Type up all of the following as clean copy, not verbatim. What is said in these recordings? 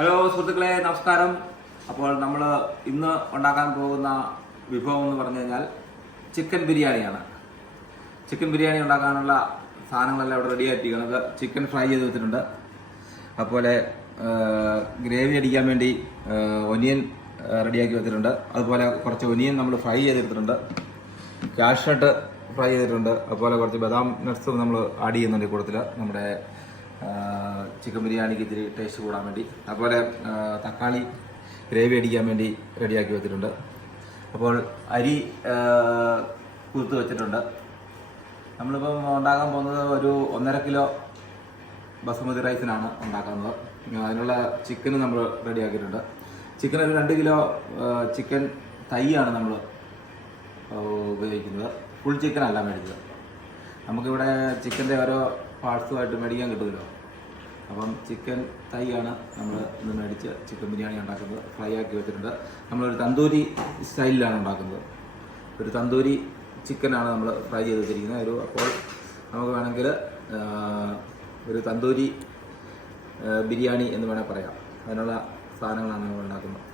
Hello സുഹൃത്തുക്കളെ, നമസ്കാരം. അപ്പോൾ നമ്മൾ ഇന്ന് ഉണ്ടാക്കാൻ പോകുന്ന വിഭവം എന്ന് പറഞ്ഞു കഴിഞ്ഞാൽ ചിക്കൻ ബിരിയാണിയാണ്. ചിക്കൻ ബിരിയാണി ഉണ്ടാക്കാനുള്ള സാധനങ്ങളെല്ലാം ഇവിടെ റെഡി ആയിട്ടിരിക്കുന്നത്. ചിക്കൻ ഫ്രൈ ചെയ്ത് വെച്ചിട്ടുണ്ട്. അതുപോലെ ഗ്രേവി അടിക്കാൻ വേണ്ടി ഒനിയൻ റെഡിയാക്കി വെച്ചിട്ടുണ്ട്. അതുപോലെ കുറച്ച് ഒനിയൻ നമ്മൾ ഫ്രൈ ചെയ്തെടുത്തിട്ടുണ്ട്. കാഷ്നട്ട് ഫ്രൈ ചെയ്തിട്ടുണ്ട്. അതുപോലെ കുറച്ച് ബദാം നട്ട്സും നമ്മൾ ആഡ് ചെയ്യുന്നുണ്ട് ഈ കൂട്ടത്തിൽ, നമ്മുടെ ചിക്കൻ ബിരിയാണിക്ക് ഇത്തിരി ടേസ്റ്റ് കൂടാൻ വേണ്ടി. അതുപോലെ തക്കാളി ഗ്രേവി അടിക്കാൻ വേണ്ടി റെഡിയാക്കി വെച്ചിട്ടുണ്ട്. അപ്പോൾ അരി കുതിർത്ത് വെച്ചിട്ടുണ്ട്. നമ്മളിപ്പം ഉണ്ടാക്കാൻ പോകുന്നത് ഒരു 1.5 കിലോ ബസുമതി റൈസിനാണ് ഉണ്ടാക്കുന്നത്. അതിനുള്ള ചിക്കന് നമ്മൾ റെഡിയാക്കിയിട്ടുണ്ട്. ചിക്കൻ ഒരു 2 കിലോ ചിക്കൻ തൈയാണ് നമ്മൾ ഉപയോഗിക്കുന്നത്. ഫുൾ ചിക്കൻ അല്ല മേടിച്ചത്. നമുക്കിവിടെ ചിക്കൻ്റെ ഓരോ പാർട്സുമായിട്ട് മേടിക്കാൻ കിട്ടുമല്ലോ. അപ്പം ചിക്കൻ തൈയാണ് നമ്മൾ ഇന്ന് മേടിച്ച് ചിക്കൻ ബിരിയാണി ഉണ്ടാക്കുന്നത്. ഫ്രൈ ആക്കി വെച്ചിട്ടുണ്ട്. നമ്മളൊരു തന്തൂരി സ്റ്റൈലിലാണ് ഉണ്ടാക്കുന്നത്. ഒരു തന്തൂരി ചിക്കനാണ് നമ്മൾ ഫ്രൈ ചെയ്ത് വെച്ചിരിക്കുന്നത്. അപ്പോൾ നമുക്ക് വേണമെങ്കിൽ ഒരു തന്തൂരി ബിരിയാണി എന്ന് വേണേൽ പറയാം. അതിനുള്ള സാധനങ്ങളാണ് നമ്മൾ ഉണ്ടാക്കുന്നത്.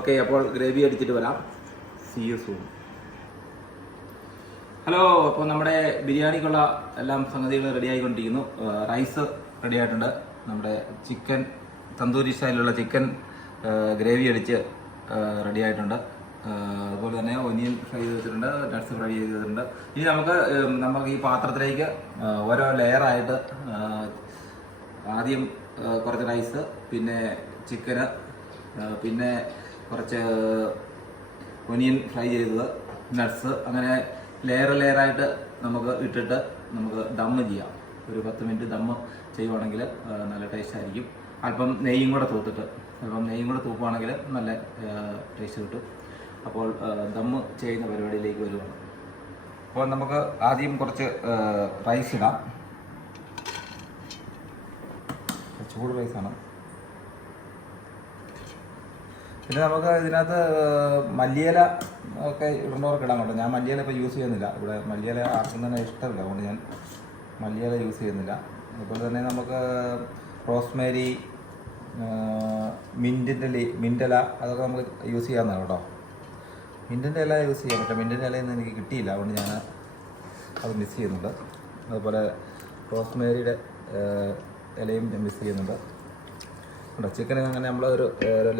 ഓക്കെ, അപ്പോൾ ഗ്രേവി അടിച്ചിട്ട് വരാം. See you soon. ഹലോ, അപ്പോൾ നമ്മുടെ ബിരിയാണിക്കുള്ള എല്ലാം സംഗതികൾ റെഡി ആയിക്കൊണ്ടിരിക്കുന്നു. റൈസ് റെഡി ആയിട്ടുണ്ട്. നമ്മുടെ ചിക്കൻ തന്തൂരി സ്റ്റൈലിലുള്ള ചിക്കൻ ഗ്രേവി അടിച്ച് റെഡി ആയിട്ടുണ്ട്. അതുപോലെ തന്നെ ഒനിയൻ ഫ്രൈ ചെയ്ത് വെച്ചിട്ടുണ്ട്, നട്ട്സ് ഫ്രൈ ചെയ്ത് വെച്ചിട്ടുണ്ട്. ഇനി നമുക്ക് ഈ പാത്രത്തിലേക്ക് ഓരോ ലെയറായിട്ട് ആദ്യം കുറച്ച് റൈസ്, പിന്നെ ചിക്കന്, പിന്നെ കുറച്ച് ഒനിയൻ ഫ്രൈ ചെയ്തത്, നട്ട്സ്, അങ്ങനെ ലെയറായിട്ട് നമുക്ക് ഇട്ടിട്ട് നമുക്ക് ദമ്മ് ചെയ്യാം. ഒരു 10 മിനിറ്റ് ദമ്മ് ചെയ്യുവാണെങ്കിൽ നല്ല ടേസ്റ്റ് ആയിരിക്കും. അല്പം നെയ്യും കൂടെ തൂക്കുകയാണെങ്കിൽ നല്ല ടേസ്റ്റ് കിട്ടും. അപ്പോൾ ദമ്മ് ചെയ്യുന്ന പരിപാടിയിലേക്ക് വരുവാണ്. അപ്പോൾ നമുക്ക് ആദ്യം കുറച്ച് റൈസ് ഇടാം. ചൂട് റൈസാണ്. പിന്നെ നമുക്ക് ഇതിനകത്ത് മല്ലിയില ഒക്കെ ഇടേണ്ടവർക്ക് ഇടാൻ കേട്ടോ. ഞാൻ മല്ലിയില ഇപ്പോൾ യൂസ് ചെയ്യുന്നില്ല. ഇവിടെ മല്ലിയില ആർക്കും തന്നെ ഇഷ്ടമില്ല, അതുകൊണ്ട് ഞാൻ മല്ലിയില യൂസ് ചെയ്യുന്നില്ല. അതുപോലെ തന്നെ നമുക്ക് റോസ്മേരി, മിൻറ്റില അതൊക്കെ നമുക്ക് യൂസ് ചെയ്യാവുന്നതാണ് കേട്ടോ. മിൻറ്റിൻ്റെ ഇല യൂസ് ചെയ്യാം, പക്ഷേ മിൻറ്റിൻ്റെ ഇലയൊന്നും എനിക്ക് കിട്ടിയില്ല, അതുകൊണ്ട് ഞാൻ അത് മിസ് ചെയ്യുന്നുണ്ട്. അതുപോലെ റോസ്മേരിയുടെ ഇലയും ഞാൻ മിസ് ചെയ്യുന്നുണ്ട് കേട്ടോ. ചിക്കൻ അങ്ങനെ നമ്മൾ ഒരു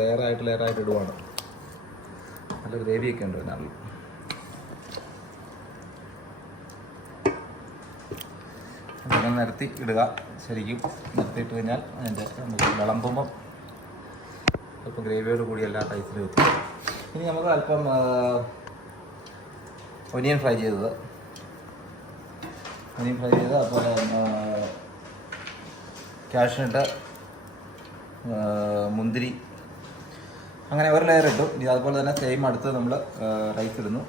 ലെയറായിട്ട് ഇടുവാണ്. നല്ല ഗ്രേവിയൊക്കെ ഉണ്ട് ഇതിനകത്ത്. അങ്ങനെ നിരത്തി ഇടുക. ശരിക്കും നിരത്തിയിട്ട് കഴിഞ്ഞാൽ അതിൻ്റെ നമുക്ക് വിളമ്പുമ്പം അല്പം ഗ്രേവിയോട് കൂടി എല്ലാ ടൈപ്പിലും വെക്കും. ഇനി നമുക്ക് അല്പം ഒനിയൻ ഫ്രൈ ചെയ്ത്, അതുപോലെ കാഷ്നട്ട്, മുന്തിരി, അങ്ങനെ ഒരു ലെയർ ഇട്ടു. ഇനി അതുപോലെ തന്നെ സെയിം അടുത്ത് നമ്മൾ റൈസ് ഇടുന്നു.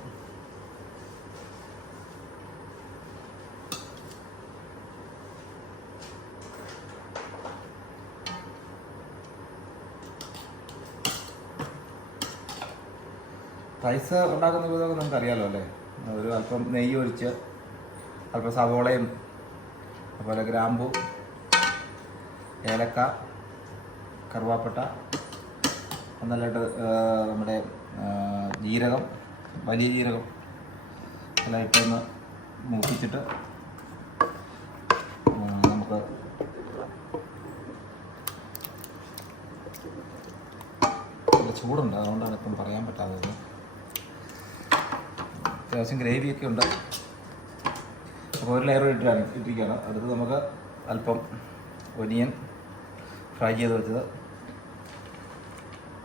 റൈസ് ഉണ്ടാക്കുന്ന വിധമൊക്കെ നമുക്ക് അറിയാമല്ലോ അല്ലേ. ഒരു അല്പം നെയ്യ് ഒഴിച്ച്, അല്പം സവോളയും, അതുപോലെ ഗ്രാമ്പു, ഏലക്ക, കറുവാപ്പട്ട, നല്ലതായിട്ട് നമ്മുടെ ജീരകം, വലിയ ജീരകം എല്ലാം ഇട്ടൊന്ന് മൂപ്പിച്ചിട്ട് നമുക്ക് ചൂടുണ്ട്, അതുകൊണ്ടാണ് ഇപ്പം പറയാൻ പറ്റാത്തത്. അത്യാവശ്യം ഗ്രേവിയൊക്കെ ഉണ്ട്. അപ്പോൾ ഒരു ലെയർ ഇട്ടിരിക്കുകയാണ്. അടുത്ത് നമുക്ക് അല്പം ഒനിയൻ ഫ്രൈ ചെയ്ത് വെച്ചത്,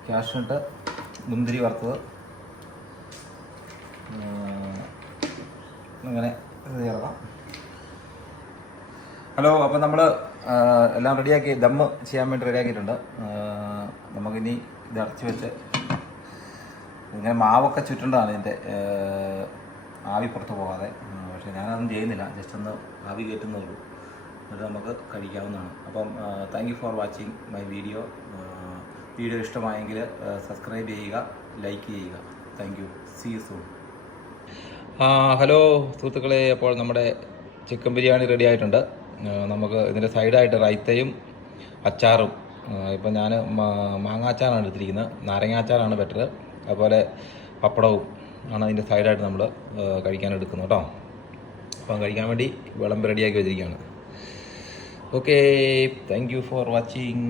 കാഷ്നട്ട്, മുന്തിരി വറുത്തത്, അങ്ങനെ ചേർക്കാം. ഹലോ, അപ്പം നമ്മൾ എല്ലാം റെഡിയാക്കി ദമ്മ് ചെയ്യാൻ വേണ്ടി റെഡിയാക്കിയിട്ടുണ്ട്. നമുക്കിനി ഇത് അടച്ച് വെച്ച് ഇങ്ങനെ മാവൊക്കെ ചുറ്റേണ്ടതാണ് ഇതിൻ്റെ ആവി പുറത്ത് പോകാതെ. പക്ഷേ ഞാനതൊന്നും ചെയ്യുന്നില്ല, ജസ്റ്റ് ഒന്ന് ആവി കയറ്റുന്നേ ഉള്ളൂ. എന്നിട്ട് നമുക്ക് കഴിക്കാവുന്നതാണ്. അപ്പം thank you for watching my video. Video ഇഷ്ടമായെങ്കിൽ സബ്സ്ക്രൈബ് ചെയ്യുക, ലൈക്ക് ചെയ്യുക. Thank you. See you soon. Hello സുഹൃത്തുക്കളെ, അപ്പോൾ നമ്മുടെ ചിക്കൻ ബിരിയാണി റെഡി ആയിട്ടുണ്ട്. നമുക്ക് ഇതിൻ്റെ സൈഡായിട്ട് റൈത്തയും അച്ചാറും ഇപ്പം ഞാൻ മാങ്ങാച്ചാറാണ് എടുത്തിരിക്കുന്നത്, നാരങ്ങാച്ചാറാണ് ബെറ്റർ. അതുപോലെ പപ്പടവും ആണ് അതിൻ്റെ സൈഡായിട്ട് നമ്മൾ കഴിക്കാൻ എടുക്കുന്നത് കേട്ടോ. അപ്പം കഴിക്കാൻ വേണ്ടി വിളമ്പ് റെഡിയാക്കി വെച്ചിരിക്കുകയാണ്. Okay, thank you for watching.